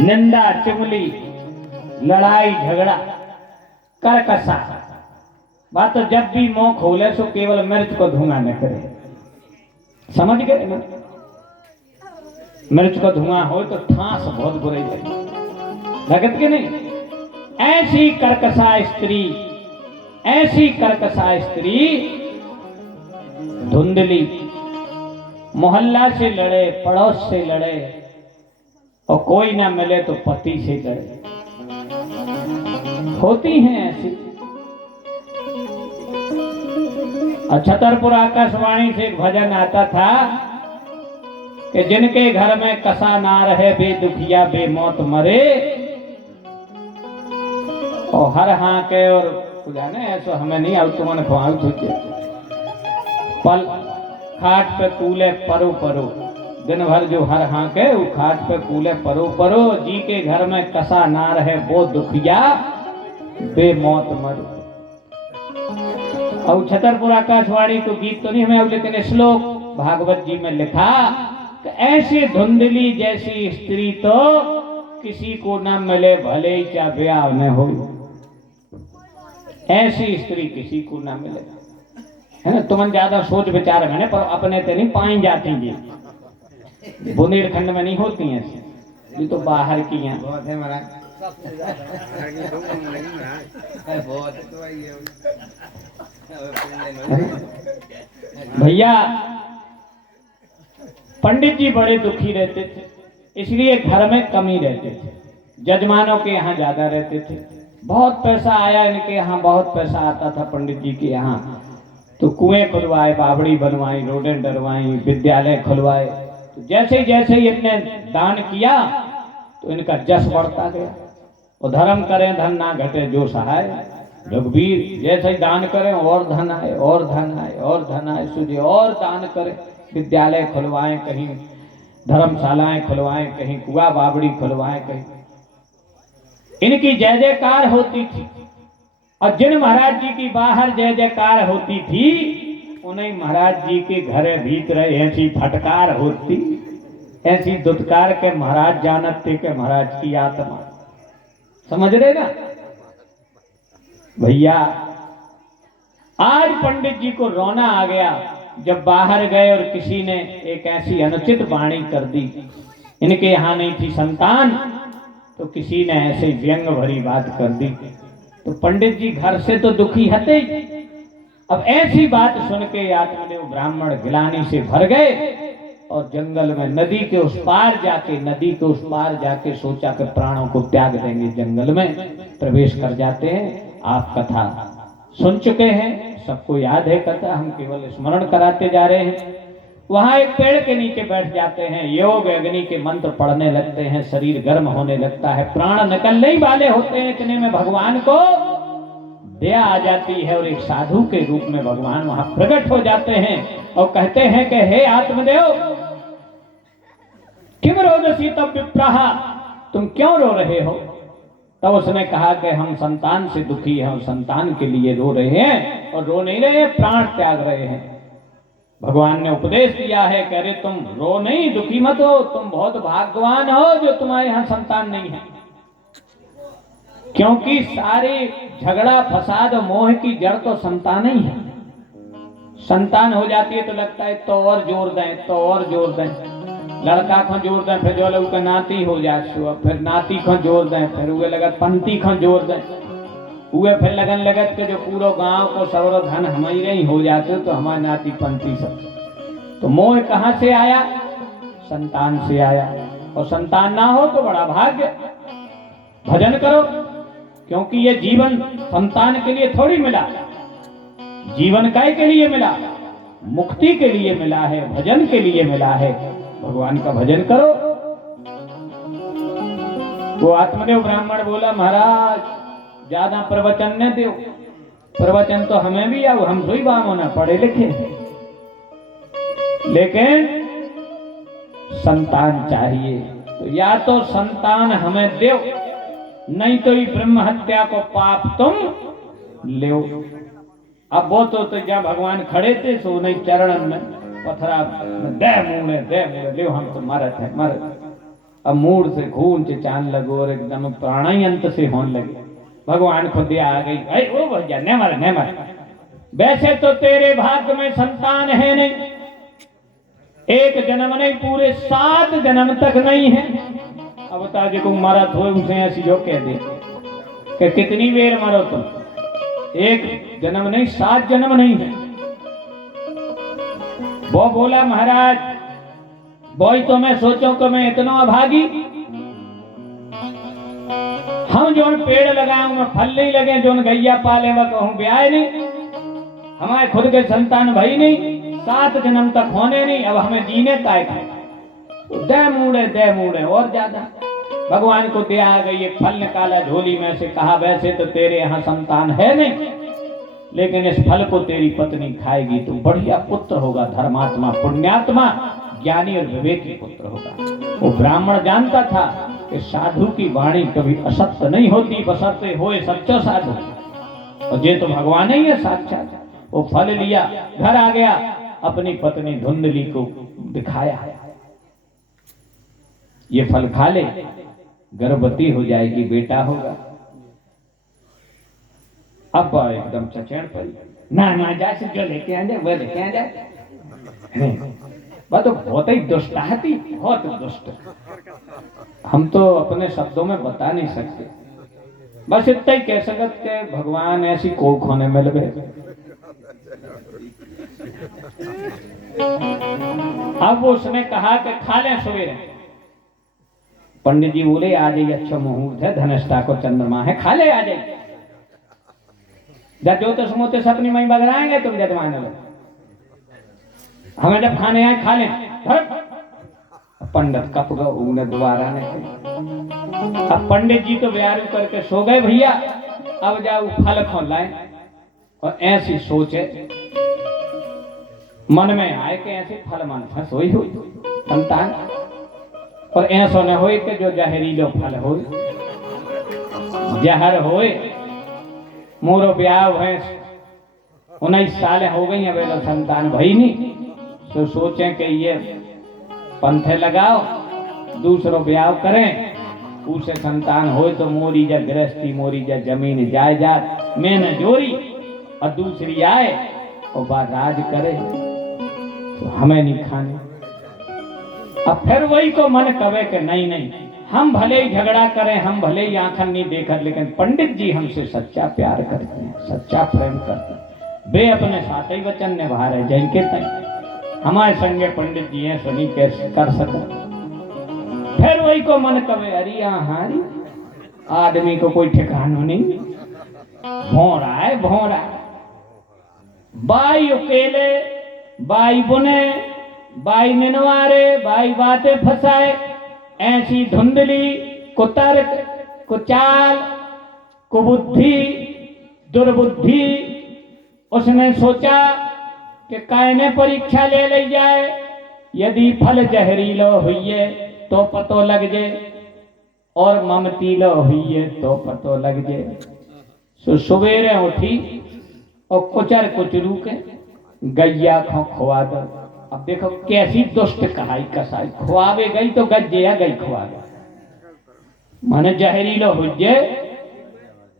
निंदा चुगली लड़ाई झगड़ा करकसा बात। तो जब भी मुंह खोले सो केवल मिर्च को धुआं न करे। समझ गए ना? मिर्च को धुआं हो तो ठास बहुत बुरे जाए, लगत के नहीं? ऐसी करकसा स्त्री, ऐसी करकसा स्त्री धुंधली, मोहल्ला से लड़े, पड़ोस से लड़े, और कोई ना मिले तो पति से लड़े। होती हैं ऐसी। छतरपुर आकाशवाणी से एक भजन आता था कि जिनके घर में कसा ना रहे बे दुखिया बे मौत मरे, और हर हाके और जाने ऐसा हमें नहीं आउ तुमने खुआऊ तुझे पल खाट पे कूले परो परो। दिन भर जो हर हाके वो खाट पे कूले परो परो। जी के घर में कसा ना रहे वो दुखिया बे मौत मरो। और छतरपुर आकाशवाणी को गीत तो नहीं हमें, लेकिन श्लोक भागवत जी में लिखा कि ऐसी धुंधली जैसी स्त्री तो किसी को न मिले भले ही क्या ब्याह न हो। ऐसी स्त्री किसी को ना मिले, है ना? तुम ज्यादा सोच विचार मैंने पर अपने ते नहीं पाई जाती जी, बुंदेलखंड में नहीं होती हैं, ये तो बाहर की हैं। भैया पंडित जी बड़े दुखी रहते थे, इसलिए घर में कमी रहते थे। जजमानों के यहाँ ज्यादा रहते थे। बहुत पैसा आया इनके यहाँ, बहुत पैसा आता था पंडित जी के यहाँ, तो कुएं खुलवाए, बावड़ी बनवाई, रोडें डरवाई, विद्यालय खुलवाए। तो जैसे जैसे इनने दान किया तो इनका जस बढ़ता गया। और धर्म करें धन ना घटे जो सहाय। रघुवीर जैसे ही दान करें और धन आए, और धन आए, और धन आए। सूझे और दान करें, विद्यालय खुलवाएं, कहीं धर्मशालाएं खुलवाएं, कहीं कुआ बावड़ी खुलवाएं, कहीं इनकी जय जयकार होती थी। और जिन महाराज जी की बाहर जय जयकार होती थी उन्हें महाराज जी के घर भीतर ऐसी फटकार होती, ऐसी दुत्कार के महाराज जानते के महाराज की आत्मा। समझ रहे ना भैया? आज पंडित जी को रोना आ गया जब बाहर गए और किसी ने एक ऐसी अनुचित वाणी कर दी। इनके यहाँ नहीं थी संतान तो किसी ने ऐसे व्यंग भरी बात कर दी, तो पंडित जी घर से तो दुखी हते। अब ऐसी बात सुन के आत्मदेव ब्राह्मण गिलानी से भर गए और जंगल में नदी के उस पार जाके, नदी के उस पार जाके सोचा कि प्राणों को त्याग देंगे, जंगल में प्रवेश कर जाते हैं। आप कथा सुन चुके हैं, सबको याद है कथा, हम केवल स्मरण कराते जा रहे हैं। वहां एक पेड़ के नीचे बैठ जाते हैं, योग अग्नि के मंत्र पढ़ने लगते हैं, शरीर गर्म होने लगता है, प्राण निकलने ही वाले होते हैं। इतने में भगवान को दया आ जाती है और एक साधु के रूप में भगवान वहां प्रकट हो जाते हैं और कहते हैं कि हे आत्मदेव किम रोदसी तब विप्राह, तुम क्यों रो रहे हो? तब उसने कहा कि हम संतान से दुखी हैं और संतान के लिए रो रहे हैं, और रो नहीं रहे, प्राण त्याग रहे हैं। भगवान ने उपदेश दिया है, कह रहे तुम रो नहीं, दुखी मत हो, तुम बहुत भाग्यवान हो जो तुम्हारे यहाँ संतान नहीं है। क्योंकि सारे झगड़ा फसाद मोह की जड़ तो संतान ही है। संतान हो जाती है तो लगता है तो और जोर दें, तो और जोर दें, लड़का को जोर दें, फिर जो लोग नाती हो जाए, फिर नाती को जोर दें, फिर हुए लगत पंती को जोर दें, हुए फिर लगन लगत के जो पूरा गांव को सौर धन हमारे ही हो जाते तो हमारे नाती पंती सब। तो मोह कहां से आया? संतान से आया। और संतान ना हो तो बड़ा भाग्य। भजन करो, क्योंकि ये जीवन संतान के लिए थोड़ी मिला, जीवन काय के लिए मिला? मुक्ति के लिए मिला है, भजन के लिए मिला है। भगवान का भजन करो। वो आत्मदेव ब्राह्मण बोला, महाराज ज्यादा प्रवचन न दो, प्रवचन तो हमें भी आओ, हम सोई बाम होना पढ़े लिखे, लेकिन संतान चाहिए। तो या तो संतान हमें दो, नहीं तो ही ब्रह्म हत्या को पाप तुम ले। अब वो तो जब भगवान खड़े थे सो नहीं चरणन में पथरा दे मुंह ले, हम तो मरत है मरत। अब मूड से खून से चांद लगो और एकदम प्राणी अंत से होने लगे। भगवान खुद आ गई, अरे ओ भैया न मर, वैसे तो तेरे भाग्य में संतान है नहीं, एक जन्म नहीं पूरे 7 जन्म तक नहीं है। अब बता जी को मरा थो उसे ऐसी जो कह दे कि कितनी बेर मरो तुम, एक जन्म नहीं 7 जन्म नहीं है। वो बोला महाराज बोई तो मैं सोचो कि मैं इतना अभागी, हम जो पेड़ लगाए मैं फल नहीं लगे, जो गैया पाले वह कहूं ब्याह नहीं, हमारे खुद के संतान भाई नहीं, 7 जन्म तक होने नहीं, अब हमें जीने काय तो दे मूड़े और ज्यादा। भगवान को दे आ गई, एक फल निकाला झोली में से, कहा वैसे तो तेरे यहाँ संतान है नहीं, लेकिन इस फल को तेरी पत्नी खाएगी तो बढ़िया पुत्र होगा, धर्मात्मा पुण्यात्मा ज्ञानी और विवेकी पुत्र होगा। वो ब्राह्मण जानता था कि साधु की वाणी कभी असत्य नहीं होती, बशर्ते होए सच्चा साधु, और ये तो भगवान ही है साक्षात। वो फल लिया, घर आ गया, अपनी पत्नी धुंधली को दिखाया, ये फल खा ले, गर्भवती हो जाएगी, बेटा होगा। अब एकदम चचेड़ पड़ी, ना जा से जो लेके आ जाए वह लेके आ जाए। वह तो बहुत ही दुष्ट थी, बहुत दुष्ट, हम तो अपने शब्दों में बता नहीं सकते, बस इतना ही कह सकते के भगवान ऐसी कोख होने मिल गए। अब उसने कहा कि खा लें सवेरे। पंडित जी बोले आ जाइए, अच्छा मुहूर्त है, धनिष्ठा को चंद्रमा है, खा ले आ जाइए। जब ज्योतिष मोतिष अपनी मई बगराएंगे तुम जजमान लोग, हमें जब खाने आए खा लें। पंडित कप गए दोबारा ने। अब पंडित जी तो ब्यारू करके सो गए, भैया अब जाओ फल खो लाए, और ऐसी सोचे मन में आए कि ऐसे फल मन फंस हुई संतान, और ऐसा न हो कि जो जहरीलो फल हो, जहर होए। मोरो ब्याह भैंस 19 साल हो गई, अब संतान भई नहीं, तो सोचें कि ये पंथे लगाओ, दूसरो ब्याह करें, उसे संतान हो तो मोरी जा गृहस्थी, मोरी जा जमीन जायदाद में न जोरी, और दूसरी आए और बात राज करे तो हमें नहीं खाने। अब फिर वही को मन कवे कि नहीं, हम भले ही झगड़ा करें, हम भले ही आंखन नहीं देखकर, लेकिन पंडित जी हमसे सच्चा प्यार करते हैं, सच्चा प्रेम करते हैं, वे अपने साथ ही वचन निभा रहे जिनके तक हमारे संगे पंडित जी हैं, सभी कैसे कर सके। फिर वही को मन कवे अरे हारी आदमी को कोई ठिकाना नहीं, भौरा है भौरा, बाई अकेले, बाई बुने, बाई निनवारे, बाई बातें फंसाए, ऐसी धुंधली, कुतर्क, कुचाल, कुबुद्धि, दुर्बुद्धि। उसने सोचा कि कायने परीक्षा ले ली जाए, यदि फल जहरीलो हुई तो पतो लग जाए, और ममतीलो हुई तो पतो लग जाए। सो सवेरे उठी और कुचर कुचरू के गैया को खुआ दो। अब देखो कैसी दुष्ट कहाई कसाई, खुआवे गई तो गज्जे या गई खुआ गई, माने जहरीलो हो जाए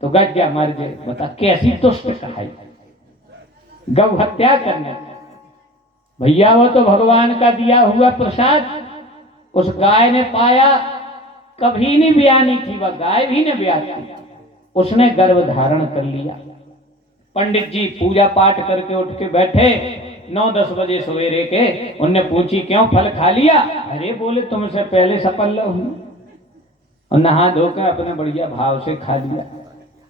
तो गज्जा मर जाए। बता कैसी दुष्ट कहाई, गौ हत्या करने। भैया वो तो भगवान का दिया हुआ प्रसाद, उस गाय ने पाया, कभी नहीं ब्यानी थी वह गाय भी ने ब्याह थी, उसने गर्भ धारण कर लिया। पंडित जी पूजा पाठ करके उठ के बैठे 9-10 बजे सवेरे के, उनने पूछी क्यों फल खा लिया? अरे बोले तुमसे पहले सफल हूं, और नहा धोकर अपने बढ़िया भाव से खा लिया।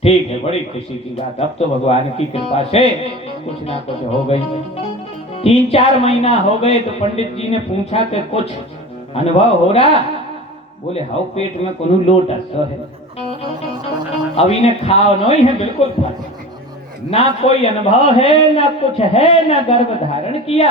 ठीक है, बड़ी खुशी की बात, अब तो भगवान की कृपा से कुछ ना कुछ हो गई। 3-4 महीना हो गए तो पंडित जी ने पूछा कि कुछ अनुभव हो रहा? बोले हाउ पेट में कोनो लोट है, अब इन्हें खाओ नहीं है बिल्कुल फल, ना कोई अनुभव है, ना कुछ है, ना गर्भ धारण किया।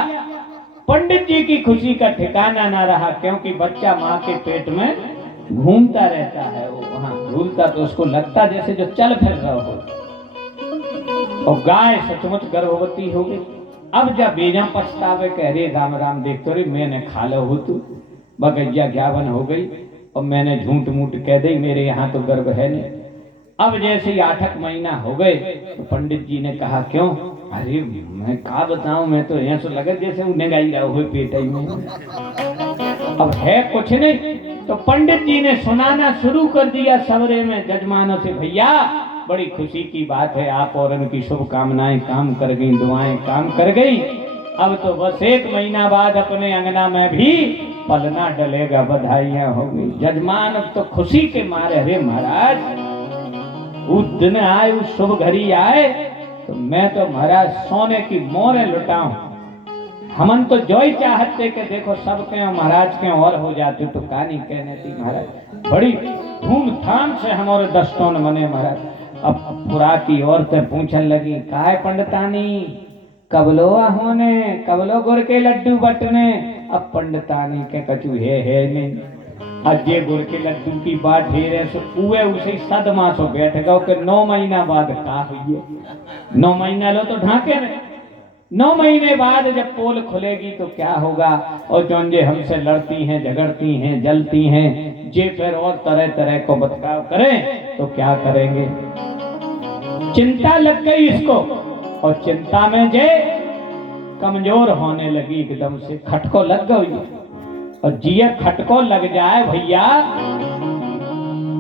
पंडित जी की खुशी का ठिकाना ना रहा, क्योंकि बच्चा माँ के पेट में घूमता रहता है, वो वहां झूलता तो उसको लगता जैसे जो चल फिर रहा हो। और गाय सचमुच गर्भवती हो गई। अब जब बेजा पछतावे कह रहे राम राम देख तो रे मैंने खा लो हो तू, बगैया ज्ञावन हो गई, और मैंने झूठ मूठ कह दी, मेरे यहाँ तो गर्भ है नहीं। अब जैसे ही 8 महीना हो गए तो पंडित जी ने कहा क्यों? अरे मैं क्या बताऊं, मैं तो ऐसा लगा जैसे उन्हें गाई रहा हुए पेट में। अब है कुछ नहीं। तो पंडित जी ने सुनाना शुरू कर दिया सवरे में जजमानों से, भैया बड़ी खुशी की बात है, आप और उनकी शुभकामनाएं काम कर गई, दुआएं काम कर गई। अब तो बस 1 महीना बाद अपने अंगना में भी पलना डलेगा, बधाइयां होगी। जजमान अब तो खुशी के मारे, अरे महाराज उस दिन आए, उस शुभ घड़ी आए तो मैं तो महाराज सोने की मोहरें लुटाऊं। हमन तो जो ही चाहते कि देखो सब के महाराज के और हो जाते, तो कहानी कहने थी महाराज। बड़ी धूमधाम से हमारे दस्तों मने महाराज। अब पुरा की औरतें पूछने लगी, काय पंडितानी कबलो होने, कबलो गुड़ के लड्डू बटने। अब पंडितानी के कचू है नहीं, अजय गुड़ के लड्डू की बात ढेर से उए उसे सदमा सो बैठ गो के 9 महीना बाद का हुई। 9 महीना लो तो ढांके ने, 9 महीने बाद जब पोल खुलेगी तो क्या होगा? और जो जे हमसे लड़ती हैं, झगड़ती हैं, जलती हैं, जे फिर और तरह तरह को बतकाव करें तो क्या करेंगे? चिंता लग गई इसको, और चिंता में जे कमजोर होने लगी, एकदम से खटको लग गई। और जिया खटको लग जाए भैया,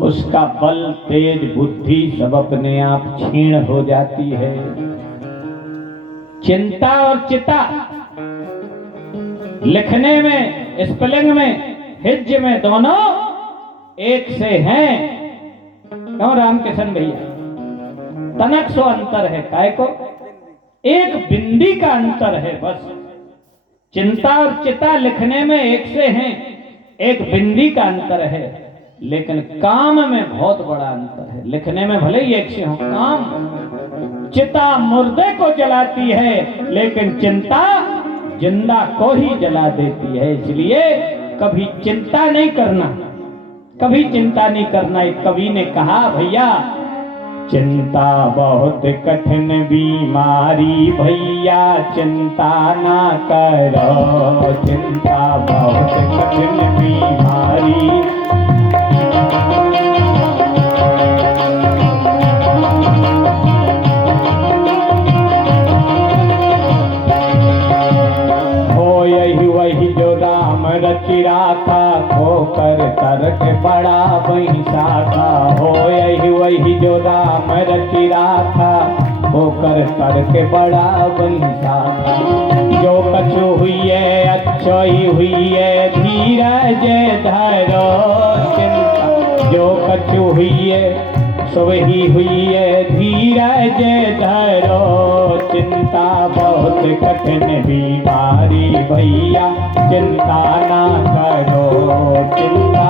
उसका बल, तेज, बुद्धि सब अपने आप क्षीण हो जाती है। चिंता और चिता लिखने में, स्पेलिंग में, हिज्ज में दोनों एक से हैं। क्यों रामकिशन भैया? तनक सो अंतर है, काय को? एक बिंदी का अंतर है बस। चिंता और चिता लिखने में एक से हैं, एक बिंदी का अंतर है, लेकिन काम में बहुत बड़ा अंतर है। लिखने में भले ही एक से हो, काम, चिता मुर्दे को जलाती है लेकिन चिंता जिंदा को ही जला देती है। इसलिए कभी चिंता नहीं करना, कभी चिंता नहीं करना। एक कवि ने कहा, भैया चिंता बहुत कठिन बीमारी, भैया चिंता ना करो, चिंता बहुत कठिन बीमारी। हो यही वही जो राम रचि राखा, खोकर तर्क बड़ा वही शाखा। हो यही वही जो राम रचि राखा, खोकर तर्क बड़ा वही शाखा। जो कछु हुई है अच्छो ही हुई है, धीरज धरो चिंता। जो कछु हुई है सब ही हुई है, धीरज धरो चिंता बहुत कठिन बीमारी, भैया चिंता ना करो चिंता।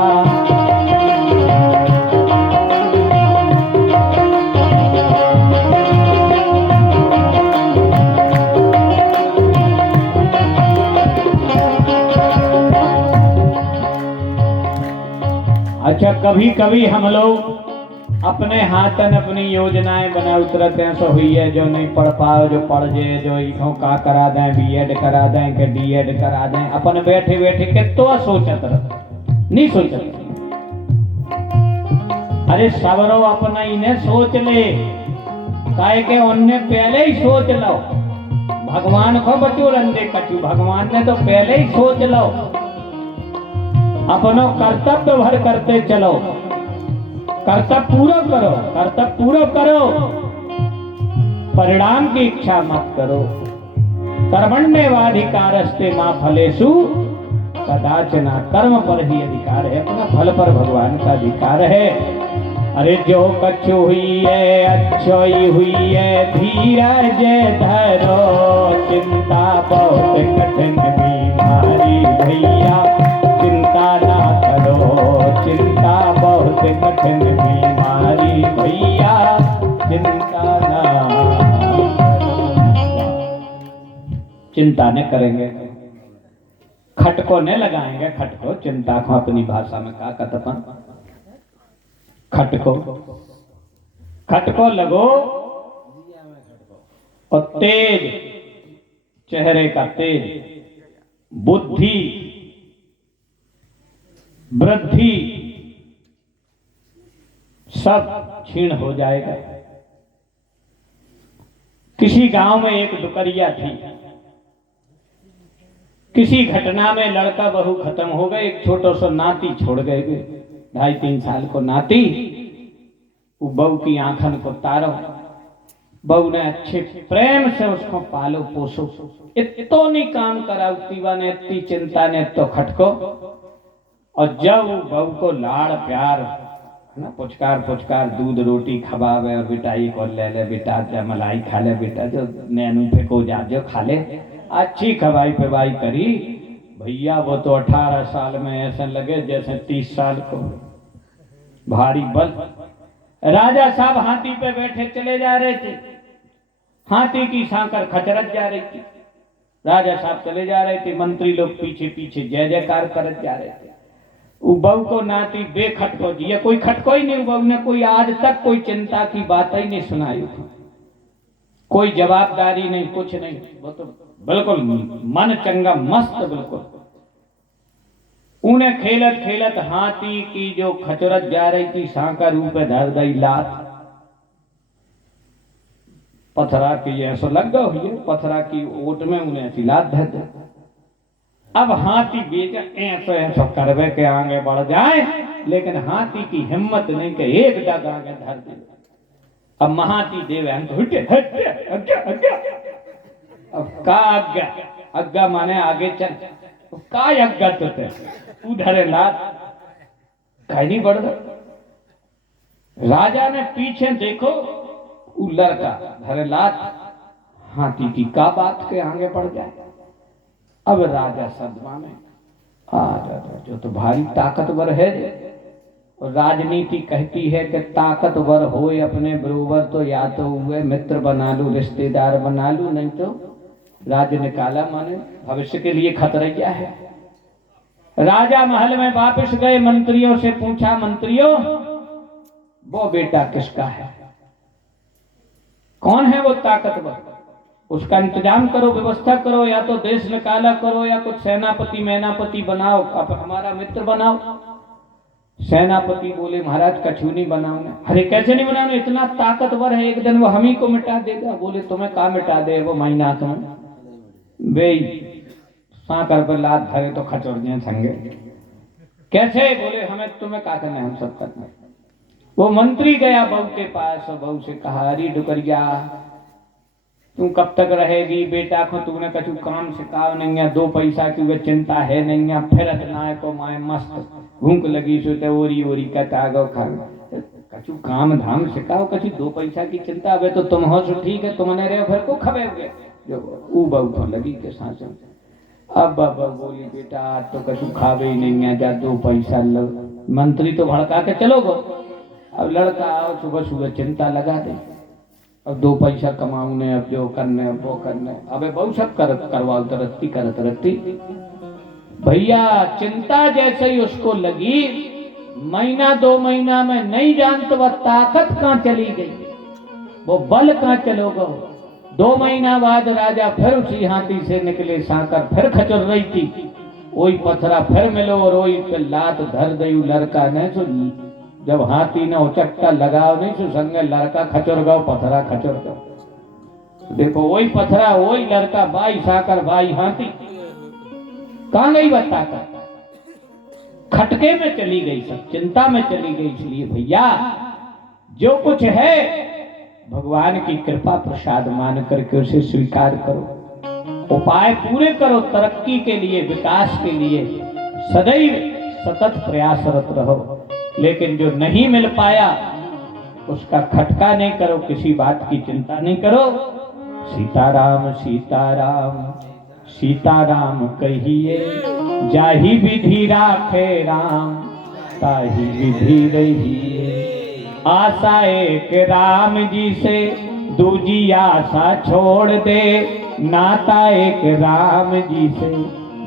अच्छा, कभी कभी हम लोग अपने हाथन अपनी योजनाएं बना उतरते हैं। सो हुई है जो नहीं पढ़ पाओ, जो पढ़ जाए, जो इथों का करा दें, बीएड करा दें के डीएड करा दें। अपन बैठे बैठे के तो सोचत रह, नहीं सोचत। अरे सबरो अपना इन्हें सोच ले, काहे के उनने पहले ही सोच लो। भगवान को बचो रंदे कचू, भगवान ने तो पहले ही सोच लो। अपनो कर्तव्य भर करते चलो, कर्तव्य पूरा करो, कर्तव्य पूरा करो, परिणाम की इच्छा मत करो। कर्मण्येवाधिकारस्ते मा फलेषु कदाचन, कर्म पर ही अधिकार है, अपना फल पर भगवान का अधिकार है। अरे जो कछु हुई है अच्छो ही हुई है, धीरज धरो चिंता बहुत कठिन बीमारी, भैया चिंता ना करो चिंता बहुत कठिन बीमारी, भैया चिंता ना। चिंता न करेंगे, खटको न लगाएंगे। खटको चिंता को अपनी भाषा में का कथपन, खटको खटको लगो और तेज, चेहरे का तेज, बुद्धि, वृद्धि, सब क्षीण हो जाएगा। किसी गांव में एक दुकरिया थी। किसी घटना में लड़का बहू खत्म हो गए, एक छोटा सा नाती छोड़ गए, 2.5-3 साल को नाती। वो बहू की आंखन को तारो, बहू ने अच्छे प्रेम से उसको पालो पोसो, इतो नहीं काम करा उतीवा ने, इतनी चिंता ने तो खटको। और जब बहू को लाड़ प्यार ना, पुचकार पुचकार दूध रोटी खवावे, और बेटा एक और ले ले बेटा, जा मलाई खा ले बेटा, जो नैनू फेंको जा जो खा ले, अच्छी खवाई पिवाई करी। भैया वो तो 18 साल में ऐसा लगे जैसे 30 साल को, भारी बल। राजा साहब हाथी पे बैठे चले जा रहे थे, हाथी की सांकर खचरत जा रही थी। राजा साहब चले जा रहे थे, मंत्री लोग पीछे पीछे जय जयकार करत जा रहे थे। बहू को नाती बेखटको जी, कोई खटको ही नहीं, बहू ने कोई आज तक कोई चिंता की बात ही नहीं सुनाई, कोई जवाबदारी नहीं, कुछ नहीं, वो तो बिल्कुल मन चंगा मस्त बिल्कुल। उन्हें खेलत खेलत हाथी की जो खचरत जा रही थी सांकर रूप धर दई लात, पथरा की ऐसा लग गया हुई, पथरा की ओट में उन्हें ऐसी लात धर दे। अब हाथी बेचा ऐसो ऐसो करवे के आगे बढ़ जाए, लेकिन हाथी की हिम्मत नहीं कि एक डग आगे धर दे। अब महाती देव अब का आज्ञा, आज्ञा माने आगे चल, का आज्ञा तो थे उधर लात कहीं नहीं बढ़ गया। राजा ने पीछे देखो, वो लड़का धरे लात, हाथी की का बात के आगे बढ़ जाए। अब राजा सदमा में जो तो भारी ताकतवर है, और राजनीति कहती है कि ताकतवर हो अपने बरोबर तो या तो हुए मित्र बना लूं, रिश्तेदार बना लूं, नहीं तो राज्य निकाला माने भविष्य के लिए खतरैया है। राजा महल में वापस गए, मंत्रियों से पूछा, मंत्रियों वो बेटा किसका है, कौन है वो ताकतवर, उसका इंतजाम करो, व्यवस्था करो, या तो देश निकाला करो या कुछ सेनापति मैनापति बनाओ, अब हमारा मित्र बनाओ। सेनापति बोले महाराज कछु नहीं बनाऊंगा। अरे कैसे नहीं बनाऊंगा, इतना ताकतवर है, एक दिन वो हम ही को मिटा देगा। बोले तुम्हें कहा मिटा दे, वो महीना तुम्हें वे सांकर पर लात धरे तो खचोड़ दिए संगे, कैसे? बोले हमें तुम्हें क्या करना है, हम सब करना है। वो मंत्री गया बहू के पास, और बहू से कहा, अरे डुकरिया तू कब तक रहेगी, बेटा को तूने कछु काम सिखाओ नहीं है, 2 पैसा की वे चिंता है नहीं है, फिर इतना को माए मस्त भूख लगी सोते ओरी ओरी का तागो खा, कछु काम धाम सिखाओ, कछु 2 पैसा की चिंता। अब तो तुम हो सो ठीक है, तुमने रहे फिर को खबे हुए जो ऊ बहू तो लगी के सांस। अब बाबा बोली बेटा तो कछु खावे ही नहीं है, जा 2 पैसा लो। मंत्री तो भड़का के चलो गो। अब लड़का आओ सुबह सुबह चिंता लगा दे, अब 2 पैसा कमाऊ ने, अब जो करने अब वो करने, अबे बहुत सब करवाओ तरक्की करत रहती। भैया चिंता जैसे ही उसको लगी, महीना 2 महीना में नहीं जानते वह ताकत कहाँ चली गई, वो बल कहाँ चलो गो। 2 महीना बाद राजा फिर उसी हाथी से निकले, सांकर फिर खचर रही थी, वही पथरा फिर मिलो, और वही पे लात धर दई लड़का ने। सो जब हाथी ने उचक्का लगाओ नहीं, सो संगे लड़का खचर गो, पथरा खचर गो। देखो वही पथरा वही लड़का, भाई साकर भाई हाथी, कहां गई बता कर, खटके में चली गई, सब चिंता में चली गई। इसलिए भैया जो कुछ है भगवान की कृपा प्रसाद मान करके उसे स्वीकार करो, उपाय पूरे करो, तरक्की के लिए विकास के लिए सदैव सतत प्रयासरत रहो। लेकिन जो नहीं मिल पाया उसका खटका नहीं करो, किसी बात की चिंता नहीं करो। सीताराम सीताराम सीताराम कहिए, जाहि विधि राखे राम, ताहि विधि रहिए। आशा एक राम जी से, दूजी आशा छोड़ दे, नाता एक राम जी से,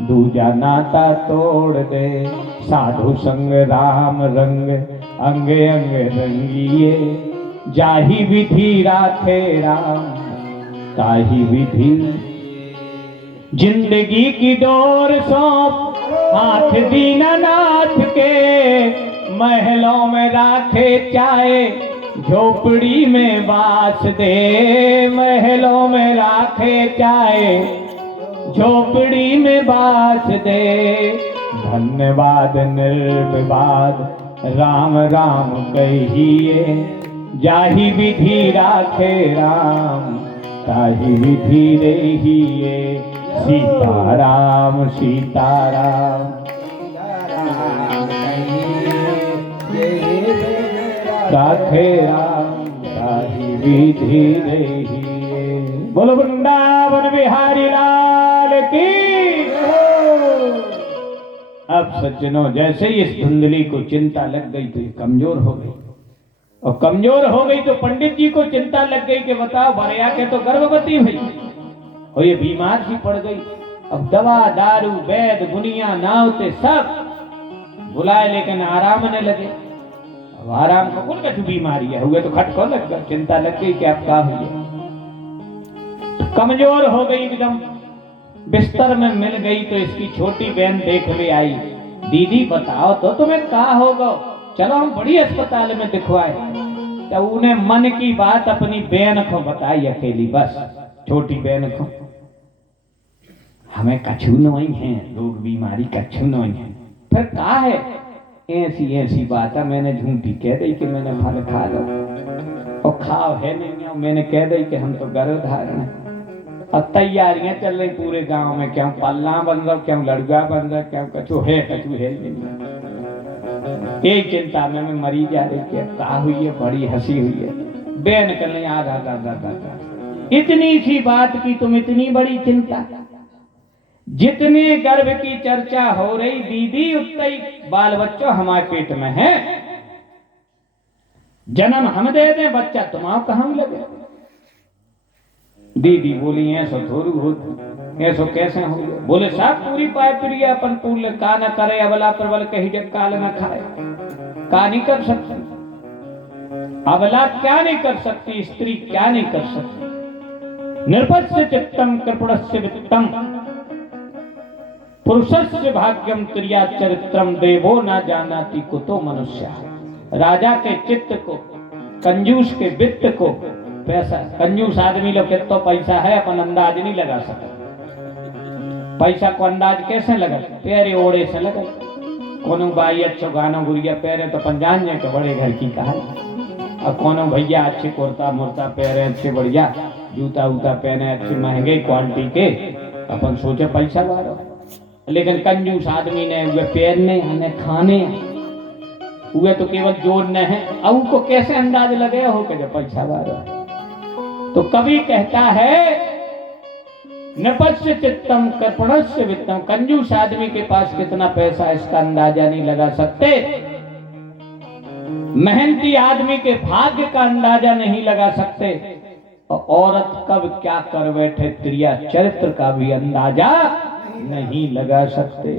दूजा नाता तोड़ दे। साधु संग राम रंग, अंग अंग रंगिए, जाहि विधि राखे राम, ताहि विधि। जिंदगी की डोर सौंप हाथ दीनानाथ के, महलों में राखे चाहे झोपड़ी में बास दे, महलों में राखे चाहे झोपड़ी में बास दे। धन्यवाद निर्विवाद राम राम कहिए, जाहि विधि राखे राम ताहि विधि रहिए। सीताराम सीताराम राखे राम ताहि विधि रहिए। बोलो वृंदावन बिहारी लाल की। अब सज्जनों, जैसे ही इस धुंधली को चिंता लग गई तो ये कमजोर हो गई, और कमजोर हो गई तो पंडित जी को चिंता लग गई कि बताओ भरया के तो गर्भवती हुई और ये बीमार सी पड़ गई। अब दवा दारू वैद गुनिया नावते सब बुलाए, लेकिन आराम न लगे। अब आराम को कौन कछु बीमारी है हुए तो खटको लग गया, चिंता लग गई कि अब क्या हुई। कमजोर हो गई एकदम, बिस्तर में मिल गई तो इसकी छोटी बहन देख ले आई। दीदी बताओ तो तुम्हें क्या होगा, चलो हम बड़ी अस्पताल में दिखवाए। तो उन्हें मन की बात अपनी बहन को बताई अकेली, बस छोटी बहन को। हमें कछु नहीं है, रोग बीमारी कछु नहीं है। फिर कहा है ऐसी ऐसी बात है, मैंने झूठी कह दी कि मैंने फल खा लो और खाओ है नहीं, मैंने कह दी कि हम तो गर्भ धारण है। अब तैयारियां चल रही पूरे गांव में, क्यों पल्ला बन रहा, क्यों लड़का बन रहा, क्यों कछु है नहीं। यही चिंता में मैं मरी जा रही कि अब कहा हुई है, बड़ी हंसी हुई है। बेन कर ले आधा इतनी सी बात की तुम इतनी बड़ी चिंता। जितने गर्भ की चर्चा हो रही दीदी, उतना ही बाल बच्चों हमारे पेट में है। जन्म हम दे दें, बच्चा तुम्हारा कहाँ लगे। दीदी बोली ऐसा थोड़ी होती, ऐसा कैसे हो गया। बोले साहब पूरी पाए प्रिया अपन पूर्ण का न करे, अबला प्रबल कही जब काल न खाए। का नहीं कर सकती अबला, क्या नहीं कर सकती स्त्री, क्या नहीं कर सकती। निर्पस्य चित्तम कृपणस्य वित्तम पुरुषस्य भाग्यम त्रिया चरित्रम देवो न जानाति कुतो मनुष्य। राजा के चित्त को, कंजूस के वित्त को, पैसा कंजूस आदमी लोग कितना पैसा है अपन अंदाज नहीं लगा सकता। पैसा को अंदाज कैसे लगा, पैरे ओढ़े से लगा। कोनो बाई अच्छो गानो गुड़िया पैरे तो अपन जान जाए कि बड़े घर की कहानी। और कोनो भैया अच्छे कुर्ता मुर्ता पैरे, अच्छे बढ़िया जूता उता पहने, अच्छे महंगे क्वालिटी के, अपन सोचे पैसा वाला। लेकिन कंजूस आदमी ने वे पहनने ने खाने हुए तो केवल जोड़ने हैं। अब उनको कैसे अंदाज लगे हो कि जो पैसा वाला। तो कवि कहता है नपस्य चित्तम कृपणस्य वित्तम, कंजूस आदमी के पास कितना पैसा इसका अंदाजा नहीं लगा सकते। मेहनती आदमी के भाग्य का अंदाजा नहीं लगा सकते। और औरत कब क्या कर बैठे त्रिया चरित्र का भी अंदाजा नहीं लगा सकते।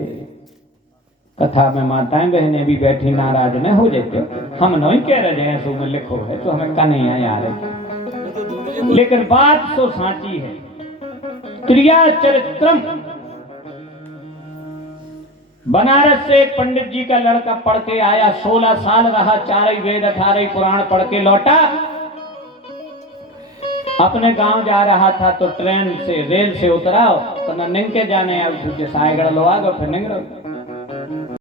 कथा में माताएं बहनें भी बैठी नाराज न हो जाते। हम नहीं कह रहे हैं सो में लिखो है तो हमें का नहीं आया रहे, लेकिन बात तो साची है। त्रिया चरित्रम, बनारस से एक पंडित जी का लड़का पढ़ के आया, 16 साल रहा, 4 वेद 18 पुराण पढ़ के लौटा। अपने गांव जा रहा था तो ट्रेन से रेल से उतरा तो न निंग के जाने सायगढ़ लो आ गए, फिर निंग